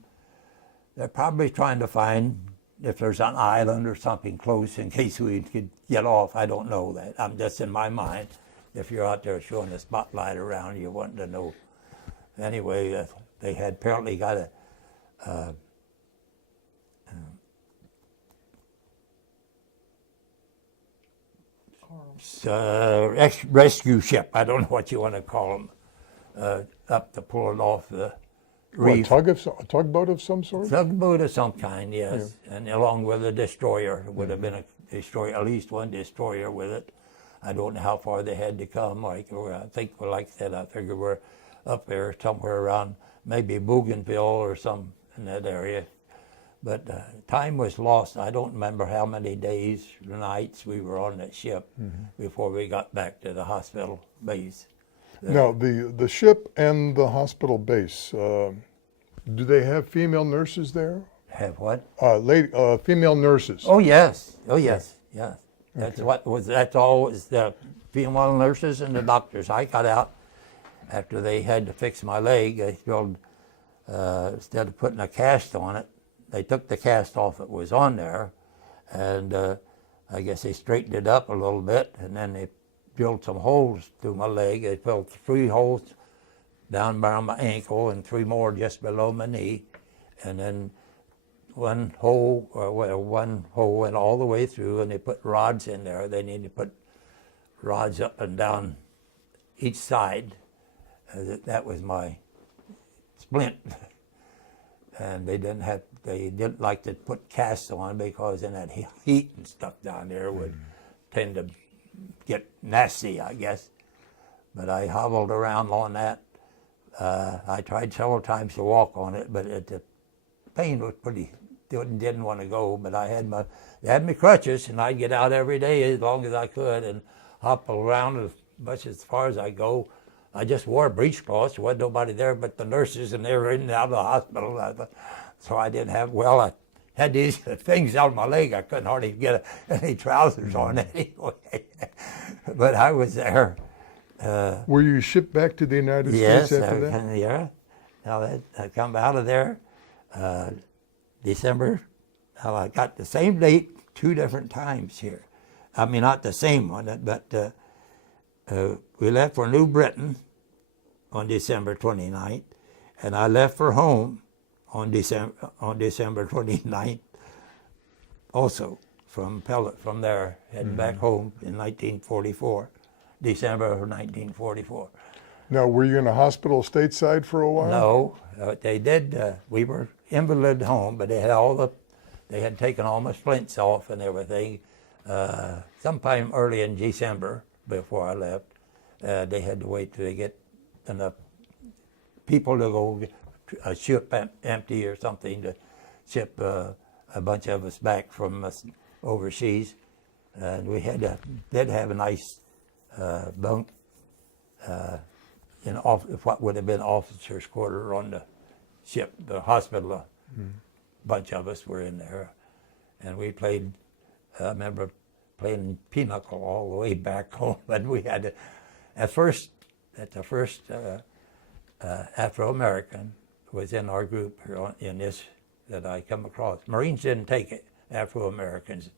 they're probably trying to find if there's an island or something close in case we could get off. I don't know that. I'm just in my mind. If you're out there showing a spotlight around, you want to know. Anyway, they had apparently got a rescue ship. I don't know what you want to call them, up to pull it off the reef. A tugboat of some sort? Tugboat of some kind, yes. Yeah. And along with a destroyer. It would have been a destroyer, at least one destroyer with it. I don't know how far they had to come. I think, like I said, I figure we're up there somewhere around maybe Bougainville or some in that area. But time was lost. I don't remember how many days or nights we were on that ship before we got back to the hospital base. Now, the ship and the hospital base, do they have female nurses there? Have what? Female nurses. Oh, yes. Oh, yes. Yes. That's always the female nurses and the doctors. I got out after they had to fix my leg. They filled, instead of putting a cast on it, they took the cast off that was on there, and I guess they straightened it up a little bit, and then they drilled some holes through my leg. They filled 3 holes down around my ankle and 3 more just below my knee, and then one hole went all the way through, and they put rods in there. They need to put rods up and down each side. That was my splint. And they didn't like to put casts on, because then that heat and stuff down there would tend to get nasty, I guess. But I hobbled around on that. I tried several times to walk on it, but the pain was pretty, didn't want to go. But I had my crutches, and I'd get out every day as long as I could and hop around as much as far as I go. I just wore breechcloths. There wasn't nobody there but the nurses, and they were in and out of the hospital. So I didn't have, I had these things on my leg. I couldn't hardly get any trousers on anyway. But I was there. Were you shipped back to the United States after that? Yeah. Now I come out of there December. Now I got the same date 2 different times here. I mean, not the same one, but we left for New Britain on December 29th, and I left for home on December 29th also from there, heading back home in 1944, December of 1944. Now, were you in a hospital stateside for a while? No, they did. We were invalid home, but they had taken all my splints off and everything. Sometime early in December, before I left, they had to wait till they get enough people to go a ship empty or something to ship a bunch of us back from overseas. And we did have a nice bunk in what would have been officers' quarter on the ship, the hospital. A bunch of us were in there, and we played. I remember playing pinochle all the way back home, and we had to, the first Afro-American was in our group in this that I come across. Marines didn't take it, Afro-Americans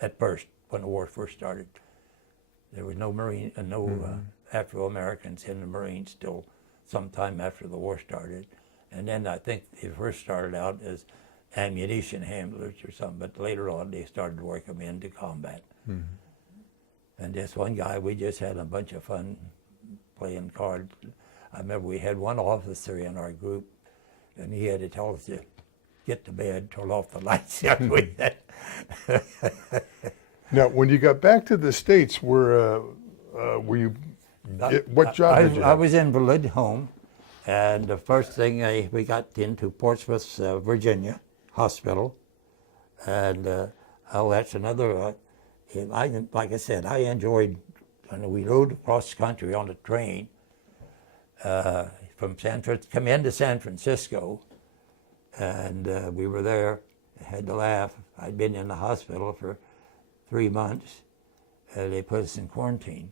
at first, when the war first started. There was no Afro-Americans in the Marines till sometime after the war started. And then I think they first started out as ammunition handlers or something, but later on they started to work them into combat. And this one guy, we just had a bunch of fun playing cards. I remember we had one officer in our group, and he had to tell us to get to bed, turn off the lights. Now, when you got back to the States, were you? What job did you have? I was invalid home, and the first thing we got into Portsmouth, Virginia Hospital, and that's another. Like I said, I enjoyed. We rode across the country on the train come into San Francisco, and we were there. I had to laugh. I'd been in the hospital for 3 months. They put us in quarantine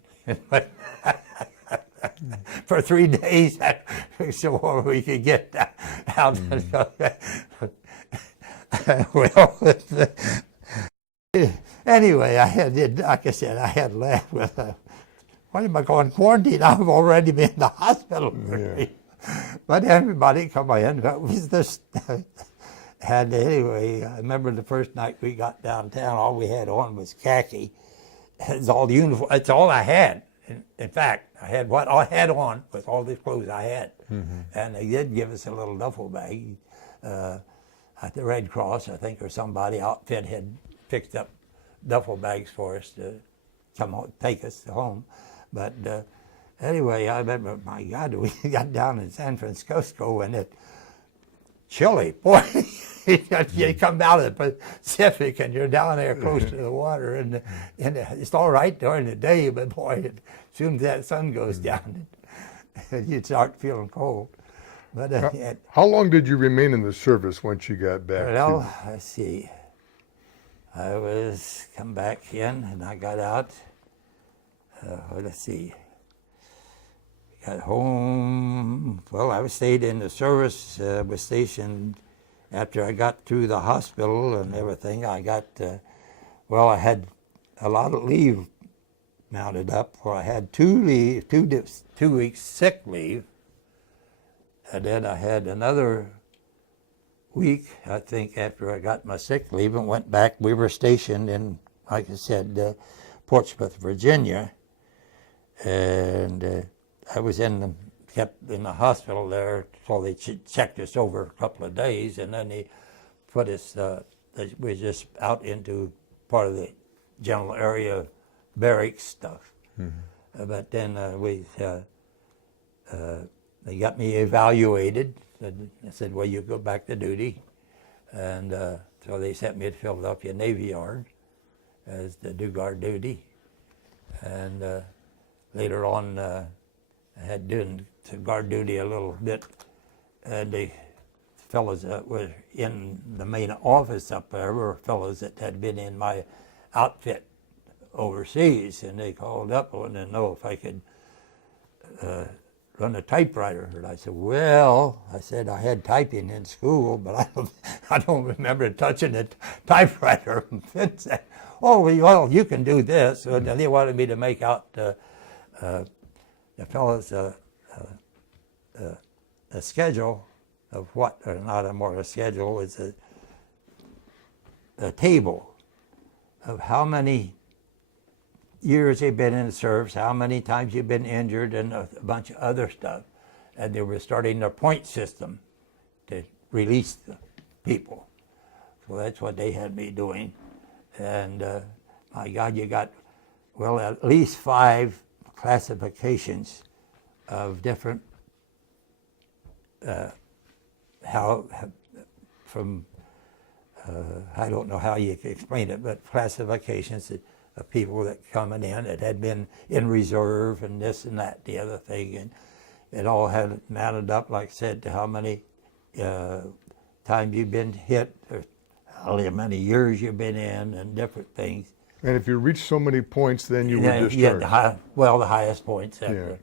for 3 days, so we could get out. Well, anyway, like I said, I had laughed with. Why am I going quarantine? I've already been in the hospital. Yeah. But everybody come in. That was this. And anyway, I remember the first night we got downtown, all we had on was khaki. It's all the uniform. It's all I had. In fact, what I had on was all the clothes I had. And they did give us a little duffel bag. At the Red Cross, I think, or somebody outfit had fixed up duffel bags for us to take us home. But anyway, I remember, my God, we got down in San Francisco, and it's chilly. Boy, you come out of the Pacific, and you're down there close to the water, and it's all right during the day, but boy, as soon as that sun goes down, you start feeling cold. But how long did you remain in the service once you got back? Well, let's see. I was come back in, and I got out. Let's see. Got home. Well, I stayed in the service. Was stationed after I got through the hospital and everything. I got Well, I had a lot of leave mounted up, for I had 2 weeks sick leave, and then I had another week, I think, after I got my sick leave and went back. We were stationed in, like I said, Portsmouth, Virginia, and I was kept in the hospital there, so they checked us over a couple of days, and then they put us, we were just out into part of the general area barracks stuff. But then they got me evaluated. I said, well, you go back to duty. And so they sent me to Philadelphia Navy Yard as to do guard duty. And later on, I had done guard duty a little bit. And the fellows that were in the main office up there were fellows that had been in my outfit overseas, and they called up and wanted to know if I could run a typewriter. And I said, well, I had typing in school, but I don't remember touching a typewriter. Oh, well, you can do this. So they wanted me to make out the fellows a schedule of what, or not a more a schedule, it's a table of how many years they've been in the service, how many times you've been injured, and a bunch of other stuff. And they were starting their point system to release the people. So that's what they had me doing. And my God, you got, well, at least 5 classifications of different, I don't know how you can explain it, but classifications of people that coming in that had been in reserve and this and that, the other thing, and it all had mounted up, like I said, to how many times you've been hit, or how many years you've been in, and different things. And if you reached so many points, then you were discharged. Yeah, the highest points ever.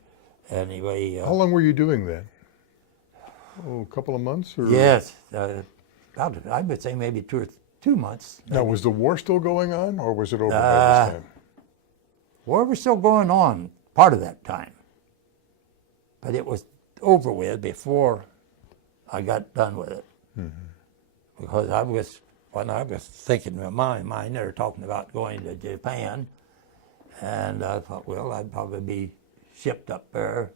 Yeah. Anyway. How long were you doing that? Oh, a couple of months? Or? Yes, I would say maybe 2 months. Now, was the war still going on, or was it over by this time? War was still going on part of that time, but it was over with before I got done with it. Mm-hmm. Because when I was thinking in my mind, they were talking about going to Japan, and I thought, well, I'd probably be shipped up there.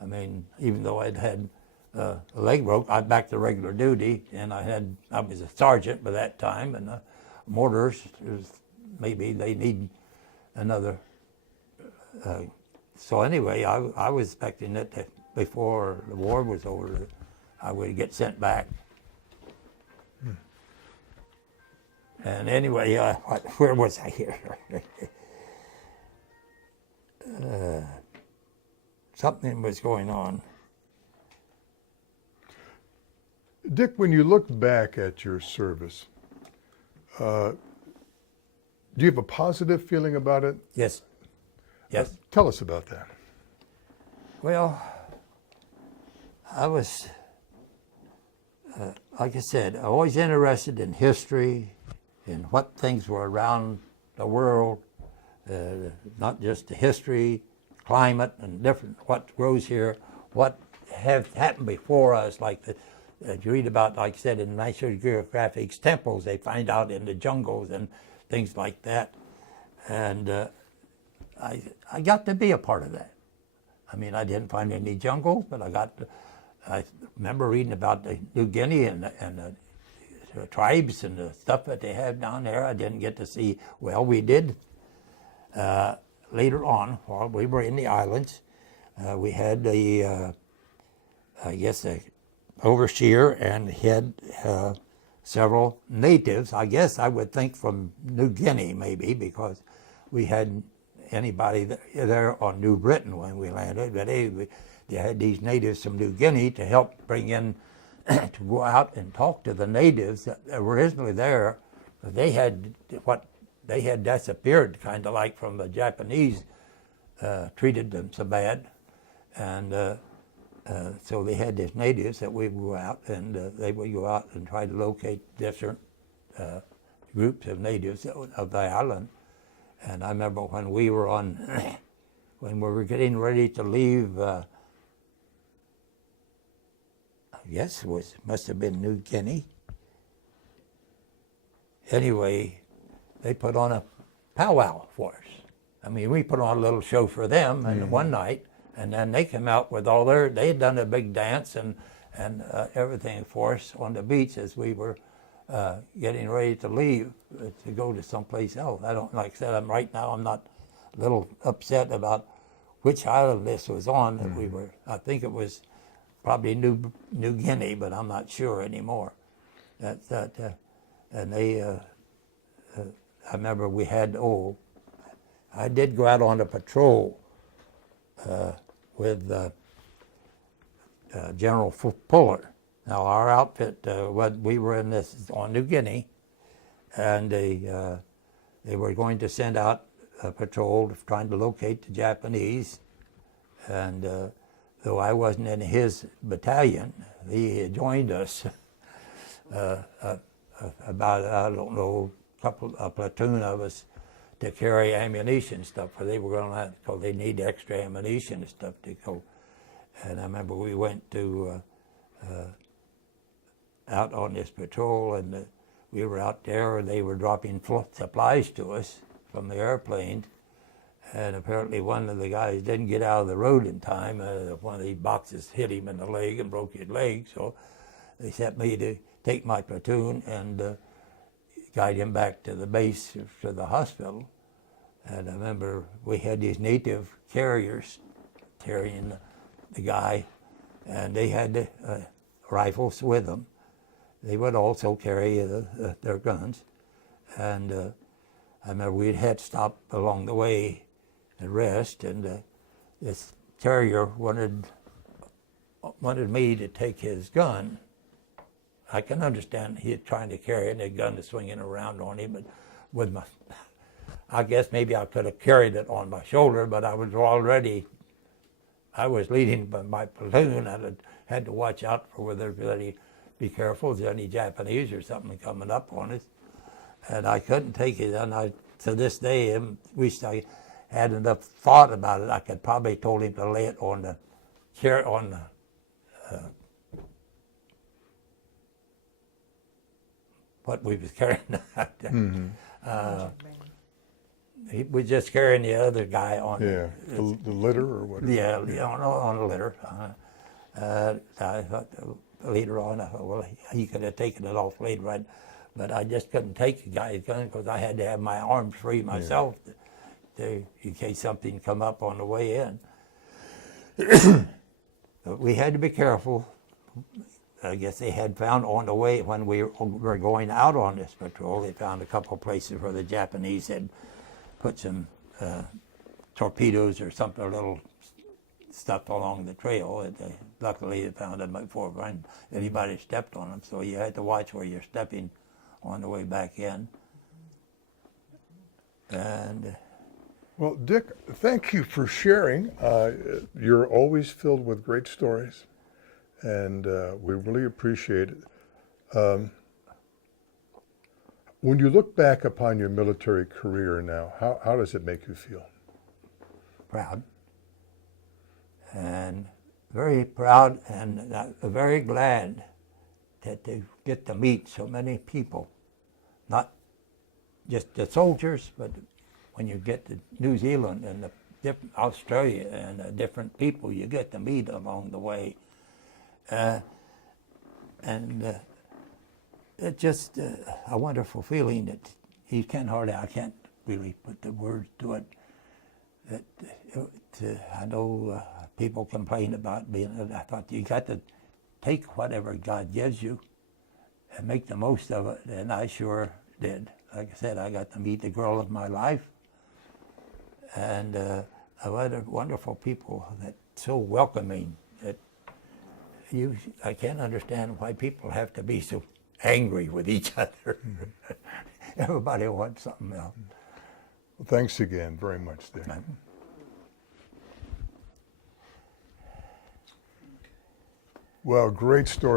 I mean, even though I'd had a leg broke, I back to regular duty, and I was a sergeant by that time, and mortars, maybe they need another. So anyway, I was expecting that before the war was over, I would get sent back. And anyway, where was I here? Something was going on. Dick, when you look back at your service, do you have a positive feeling about it? Yes. Yes. Tell us about that. Well, I was, like I said, always interested in history and what things were around the world, not just the history, climate, and different, what grows here, what have happened before us, like you read about, like I said, in National Geographic's temples, they find out in the jungles and things like that. And I got to be a part of that. I mean, I didn't find any jungles, but I remember reading about the New Guinea and the tribes and the stuff that they have down there. I didn't get to see, well, we did later on, while we were in the islands, we had the overseer, and he had several natives, I guess I would think from New Guinea maybe, because we had anybody there on New Britain when we landed, but they had these natives from New Guinea to help bring in, to go out and talk to the natives that were originally there. They had disappeared, kind of like from the Japanese treated them so bad, and so they had these natives that we would go out, and they would go out and try to locate different groups of natives of the island. And I remember when we were on, when we were getting ready to leave, I guess must have been New Guinea. Anyway, they put on a powwow for us. I mean, we put on a little show for them and one night, and then they came out with all they had done a big dance and everything for us on the beach as we were getting ready to leave to go to someplace else. I don't, like I said, right now I'm not a little upset about which island this was on that we were. I think it was probably New Guinea, but I'm not sure anymore. And they, I remember we had, I did go out on a patrol with General Fuller. Now our outfit, we were in this on New Guinea, and they were going to send out a patrol trying to locate the Japanese. And though I wasn't in his battalion, he had joined us. About, I don't know, a platoon of us to carry ammunition stuff, for they were going to have, because they need extra ammunition and stuff to go. And I remember we went to out on this patrol, and we were out there, and they were dropping supplies to us from the airplane. And apparently one of the guys didn't get out of the road in time. One of these boxes hit him in the leg and broke his leg, so they sent me to take my platoon and guide him back to the base, to the hospital. And I remember we had these native carriers carrying the guy, and they had rifles with them. They would also carry their guns. And I remember we had stopped along the way and rest, and this carrier wanted me to take his gun. I can understand he trying to carry it and the gun is swinging around on him, but with I guess maybe I could have carried it on my shoulder, but I was leading by my platoon. I had to watch out for whether be careful if there's any Japanese or something coming up on us. And I couldn't take it, and to this day, I wish I had enough thought about it. I could probably told him to lay it on the what we was carrying. He was just carrying the other guy on. Yeah, the litter or whatever. Yeah, on a litter. I thought later on, I thought, well, he could have taken it off later, but I just couldn't take the guy's gun because I had to have my arms free myself in case something come up on the way in. But we had to be careful. I guess they had found on the way when we were going out on this patrol, they found a couple places where the Japanese had put some torpedoes or something, a little stuff along the trail. Luckily, they found them before anybody stepped on them. So you had to watch where you're stepping on the way back in. And well, Dick, thank you for sharing. You're always filled with great stories, and we really appreciate it. When you look back upon your military career now, how does it make you feel? proud. And very proud and very glad that they get to meet so many people, not just the soldiers, but when you get to New Zealand and Australia and the different people you get to meet along the way. And it's just a wonderful feeling that I can't really put the words to it. I know people complain about I thought you got to take whatever God gives you and make the most of it, and I sure did. Like I said, I got to meet the girl of my life, and other wonderful people that so welcoming that I can't understand why people have to be so angry with each other. Everybody wants something else. Well, thanks again very much, Dick. Well, great story.